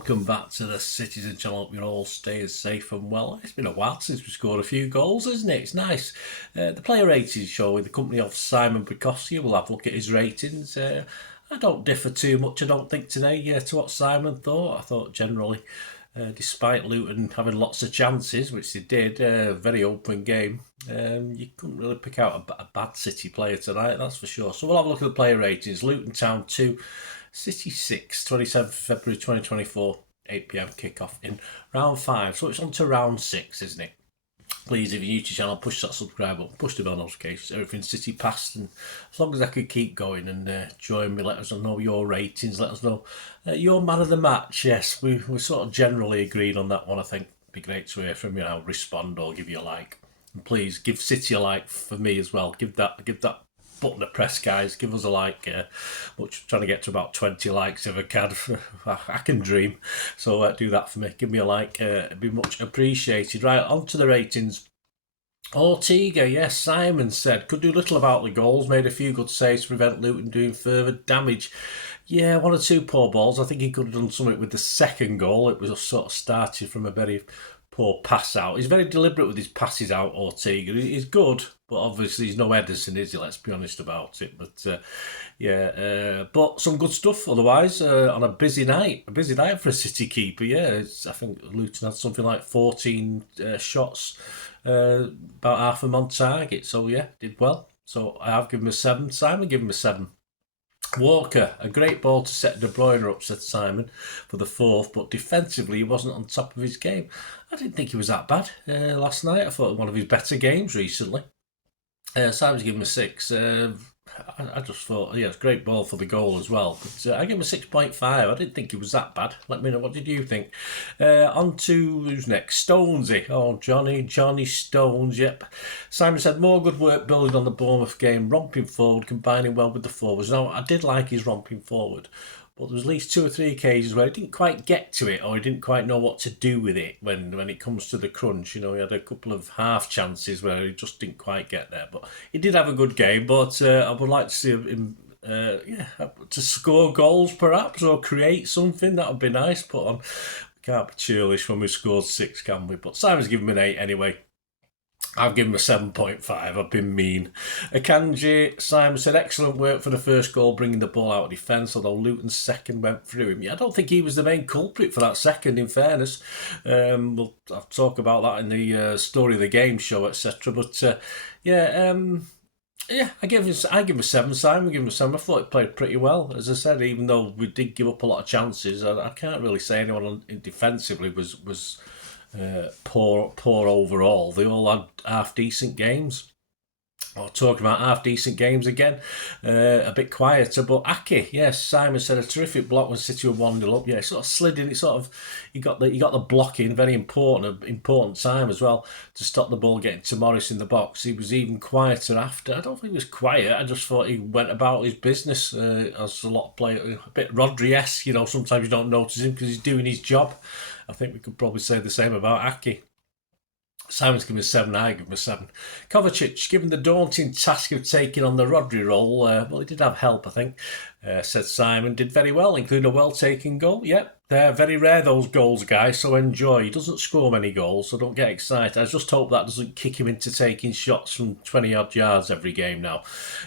welcome back to the Citizen channel. Hope you're all staying safe and well. It's been a while since we scored a few goals, isn't it? It's nice. The player ratings show with the company of Simon Bajkowski. We'll have a look at his ratings. I don't differ too much, I don't think, today to what Simon thought. I thought generally, despite Luton having lots of chances, which they did, very open game, you couldn't really pick out a bad City player tonight, that's for sure. So we'll have a look at the player ratings. Luton Town 2, City 6, 27th February 2024, 8 PM kickoff in round 5. So it's on to round 6, isn't it? Please, if you're new to the channel, push that subscribe button, push the bell notifications, everything City past, and as long as I can keep going and join me, let us know your ratings, let us know your man of the match. Yes, we sort of generally agreed on that one, I think. It'd be great to hear from you. I'll respond or give you a like. And please give City a like for me as well. Give that button to press, guys. Give us a like. Much trying to get to about 20 likes if I can. I can dream. So do that for me. Give me a like. It'd be much appreciated. Right, on to the ratings. Ortega, yes, Simon said, could do little about the goals, made a few good saves to prevent Luton doing further damage. Yeah, one or two poor balls. I think he could have done something with the second goal. It was sort of started from a very poor pass out. He's very deliberate with his passes out, Ortega. He's good, but obviously he's no Edison, is he? Let's be honest about it. But but some good stuff otherwise on a busy night. A busy night for a City keeper. Yeah, I think Luton had something like 14 shots, about half of them on target. So yeah, did well. So I have given him a 7. Simon gave him a 7. Walker, a great ball to set De Bruyne up, said Simon, for the 4th, but defensively he wasn't on top of his game. I didn't think he was that bad last night. I thought it was one of his better games recently. Simon's given him a 6. I just thought, yeah, it's a great ball for the goal as well. But I gave him a 6.5. I didn't think he was that bad. Let me know, what did you think? On to who's next? Stonesy. Oh, Johnny Stones, yep. Simon said, more good work building on the Bournemouth game, romping forward, combining well with the forwards. Now, I did like his romping forward, but there was at least 2 or 3 occasions where he didn't quite get to it, or he didn't quite know what to do with it when it comes to the crunch. You know, he had a couple of half chances where he just didn't quite get there. But he did have a good game, but I would like to see him, to score goals perhaps, or create something. That would be nice. But we can't be churlish when we scored 6, can we? But Simon's given him an 8 anyway. I've given him a 7.5. I've been mean. Akanji, Simon said, excellent work for the first goal, bringing the ball out of defence, although Luton's second went through him. Yeah, I don't think he was the main culprit for that second, in fairness. I'll talk about that in the story of the game show, etc. But I give him a 7. Simon gave him a 7. I thought he played pretty well. As I said, even though we did give up a lot of chances, I can't really say anyone defensively was poor overall. They all had half-decent games. Talking about half-decent games again, a bit quieter. But Aki, yes, Simon said a terrific block when City were 1-0 up. Yeah, it sort of slid in. It sort of, you got the blocking, very important time as well to stop the ball getting to Morris in the box. He was even quieter after. I don't think he was quiet. I just thought he went about his business as a lot of players, a bit Rodri-esque. You know, sometimes you don't notice him because he's doing his job. I think we could probably say the same about Aki. Simon's given a 7, I give him a 7. Kovacic, given the daunting task of taking on the Rodri role, well, he did have help, I think, said Simon. Did very well, including a well-taken goal. Yep, they're very rare, those goals, guys, so enjoy. He doesn't score many goals, so don't get excited. I just hope that doesn't kick him into taking shots from 20-odd yards every game now.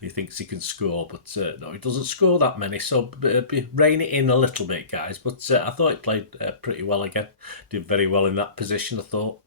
He thinks he can score, but no, he doesn't score that many, so rein it in a little bit, guys. But I thought he played pretty well again. Did very well in that position, I thought.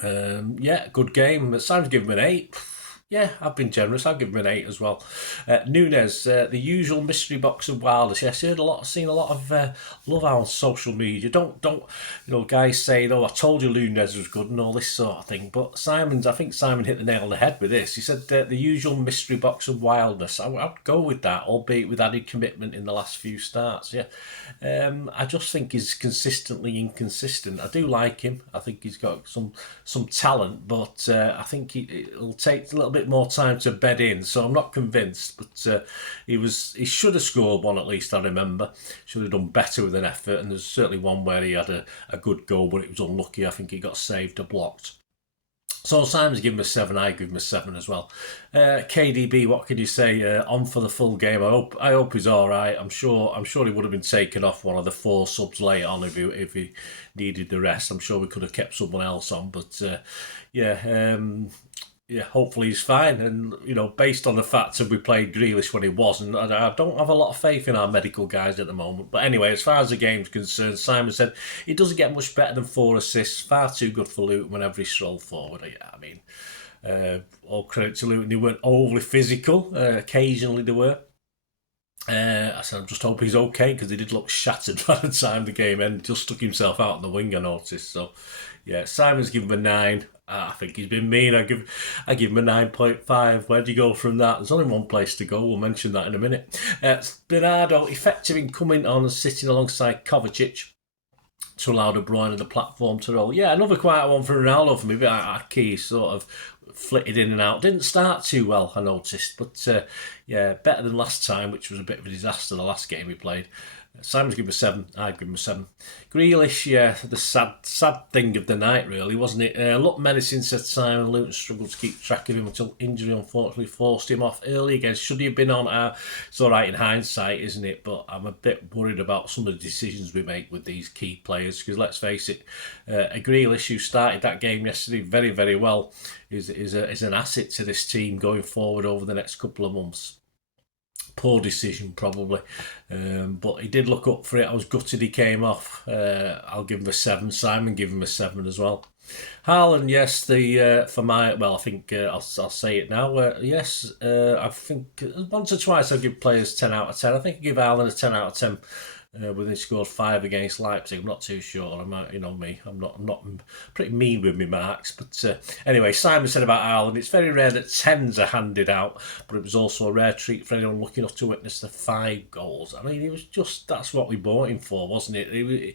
Good game. Simon's given him an 8. Yeah, I've been generous. I'll give him an 8 as well. Nunes, the usual mystery box of wildness. Yes, seen a lot of love on social media. Don't guys say, "Oh, I told you Nunes was good" and all this sort of thing. But I think Simon hit the nail on the head with this. He said the usual mystery box of wildness. I'd go with that, albeit with added commitment in the last few starts. Yeah, I just think he's consistently inconsistent. I do like him. I think he's got some talent, but I think it'll take a little bit more time to bed in, so I'm not convinced. But he should have scored one at least. I remember should have done better with an effort, and there's certainly one where he had a good goal, but it was unlucky. I think he got saved or blocked. So Simon's given him a 7, I give him a 7 as well. KDB, what can you say? On for the full game. I hope he's all right. I'm sure he would have been taken off one of the 4 subs late on if he needed the rest. I'm sure we could have kept someone else on, but yeah, hopefully he's fine. And, you know, based on the fact that we played Grealish when he wasn't, I don't have a lot of faith in our medical guys at the moment. But anyway, as far as the game's concerned, Simon said it doesn't get much better than 4 assists. Far too good for Luton whenever he strolled forward. I mean, all credit to Luton. They weren't overly physical. Occasionally they were. I said, I just hope he's okay, because he did look shattered by the time the game ended. Just stuck himself out on the wing, I noticed. So, yeah, Simon's given him a 9. I think he's been mean. I give him a 9.5. Where do you go from that? There's only one place to go. We'll mention that in a minute. Bernardo, effective in coming on and sitting alongside Kovacic to allow De Bruyne the platform to roll. Yeah, another quiet one for Ronaldo for me. But Aki sort of flitted in and out. Didn't start too well, I noticed. But yeah, better than last time, which was a bit of a disaster, the last game we played. Simon's given him a 7. I'd give him a 7. Grealish, yeah, the sad thing of the night, really, wasn't it? Looked menacing, said Simon. Luton struggled to keep track of him until injury unfortunately forced him off early again. Should he have been on? It's all right in hindsight, isn't it? But I'm a bit worried about some of the decisions we make with these key players, because let's face it, a Grealish who started that game yesterday very, very well is an asset to this team going forward over the next couple of months. Poor decision, probably. But he did look up for it. I was gutted he came off. I'll give him a 7. Simon give him a 7 as well. Haaland, yes, for my, well, I think I'll say it now. Yes, I think once or twice I'll give players 10 out of 10. I think I give Haaland a 10 out of 10. When he scored 5 against Leipzig. I'm not too sure. You know me. I'm not pretty mean with me marks. But anyway, Simon said about Ireland, it's very rare that 10s are handed out, but it was also a rare treat for anyone lucky enough to witness the 5 goals. I mean, it was just, that's what we bought him for, wasn't it?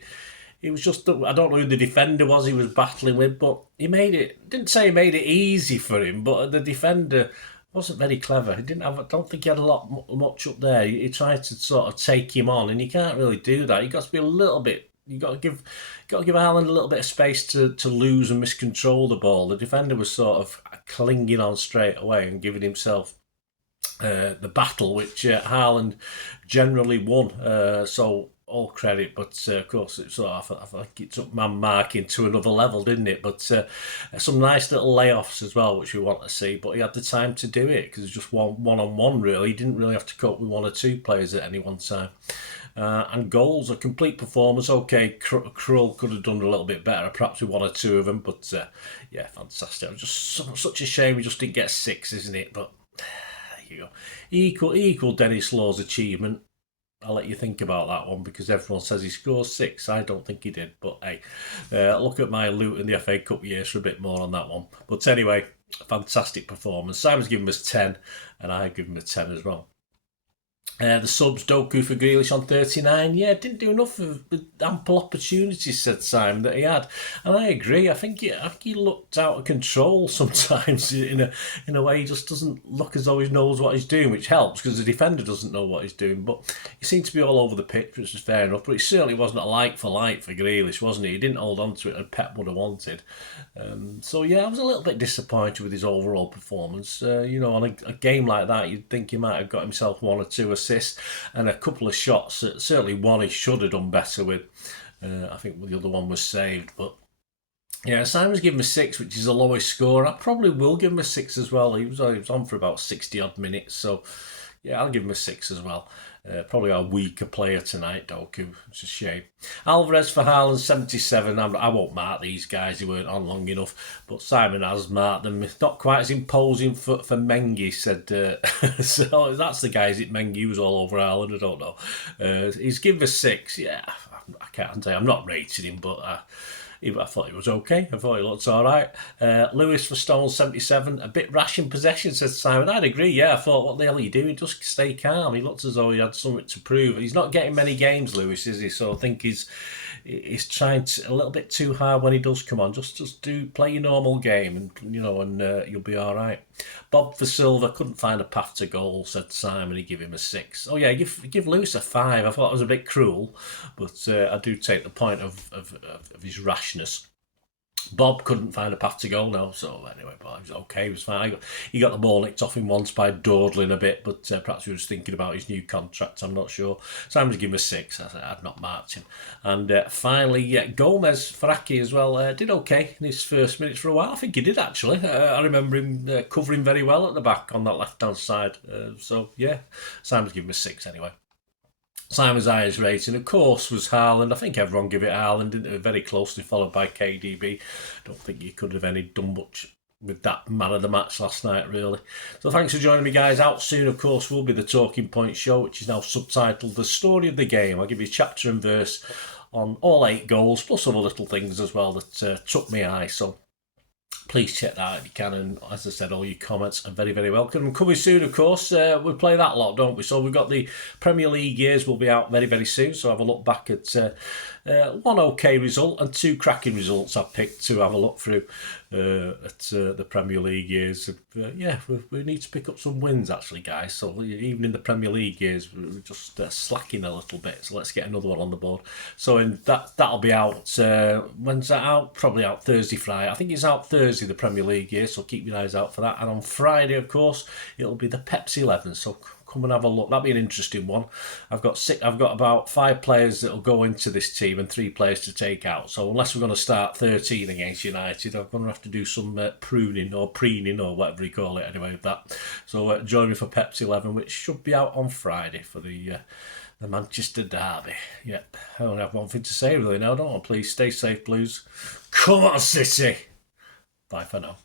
It was just, I don't know who the defender was he was battling with, but he made it, didn't say he made it easy for him, but the defender wasn't very clever. He didn't have. I don't think he had much up there. He tried to sort of take him on, and you can't really do that. You got to be a little bit. You got to give Haaland a little bit of space to lose and miscontrol the ball. The defender was sort of clinging on straight away and giving himself the battle, which Haaland generally won. So all credit, but of course it's sort of, I think it took Marc into another level, didn't it? But some nice little layoffs as well, which we want to see. But he had the time to do it because it's just one-on-one really. He didn't really have to cope with 1 or 2 players at any one time. And goals, a complete performance. Okay, Krull could have done a little bit better, perhaps with 1 or 2 of them. But yeah, fantastic. It was just such a shame we just didn't get 6, isn't it? But there you go. Equal Dennis Law's achievement. I'll let you think about that one because everyone says he scores 6. I don't think he did, but hey, look at my Luton the FA Cup years for a bit more on that one. But anyway, fantastic performance. Simon's given us 10, and I give him a 10 as well. The subs, Doku for Grealish on 39. Yeah, didn't do enough with ample opportunities, said Simon, that he had. And I agree. I think he looked out of control sometimes in a way. He just doesn't look as though he knows what he's doing, which helps because the defender doesn't know what he's doing. But he seemed to be all over the pitch, which is fair enough. But it certainly wasn't a like for Grealish, wasn't he? He didn't hold on to it, and Pep would have wanted. So yeah, I was a little bit disappointed with his overall performance. You know, on a game like that, you'd think he might have got himself 1 or 2 assists and a couple of shots. Certainly one he should have done better with. I think the other one was saved, but yeah, Simon's given him a 6, which is the lowest score. I probably will give him a 6 as well. He was on for about 60 odd minutes, so yeah, I'll give him a 6 as well. Probably our weaker player tonight, Doku. It's a shame. Alvarez for Haaland, 77. I won't mark these guys, they weren't on long enough, but Simon has marked them. Not quite as imposing for Mengi, said. So that's the guy, is it Mengi, who's all over Haaland? I don't know. He's given a 6. Yeah, I can't say. I'm not rating him, but I thought he was okay. I thought he looked all right. Lewis for Stones, 77. A bit rash in possession, says Simon. I'd agree, yeah. I thought, what the hell are you doing? Just stay calm. He looked as though he had something to prove. He's not getting many games, Lewis, is he? So I think he's trying a little bit too hard when he does come on. Just play your normal game, and you'll be all right. Bob for Silva, couldn't find a path to goal, said Simon. He give him a 6. Oh yeah, give Lewis a 5. I thought it was a bit cruel, but I do take the point of his rashness. Bob couldn't find a path to goal now, so anyway, but he was okay, he was fine. He got the ball nicked off him once by dawdling a bit, but perhaps he was thinking about his new contract, I'm not sure. Simon's given him a 6, I said I'd not marked him. And finally, Gomez for Aki as well, did okay in his first minutes for a while. I think he did actually. I remember him covering very well at the back on that left-hand side. So yeah, Simon's given him a 6 anyway. Simon's highest rating, of course, was Haaland. I think everyone gave it Haaland, didn't it? Very closely followed by KDB. Don't think you could have done much with that man of the match last night, really. So thanks for joining me, guys. Out soon, of course, will be the Talking Point show, which is now subtitled The Story of the Game. I'll give you chapter and verse on all 8 goals, plus other little things as well that took my eye. So please check that out if you can, and as I said, all your comments are very, very welcome. And coming soon, of course, we play that lot, don't we? So we've got the Premier League years will be out very, very soon, so have a look back at one okay result and 2 cracking results I've picked to have a look through at the Premier League years. Yeah, we need to pick up some wins, actually, guys. So even in the Premier League years, we're just slacking a little bit, so let's get another one on the board. So that'll be out, when's that out? Probably out Thursday, Friday. I think it's out Thursday, the Premier League year, so keep your eyes out for that. And on Friday, of course, it'll be the Pepsi 11, so come and have a look. That'll be an interesting one. I've got about 5 players that'll go into this team and 3 players to take out. So unless we're going to start 13 against United, I'm going to have to do some pruning or preening or whatever you call it anyway with that. So join me for Pepsi 11, which should be out on Friday for the Manchester derby. Yep, I only have one thing to say really now, don't I? Please stay safe, Blues. Come on, City. Bye for now.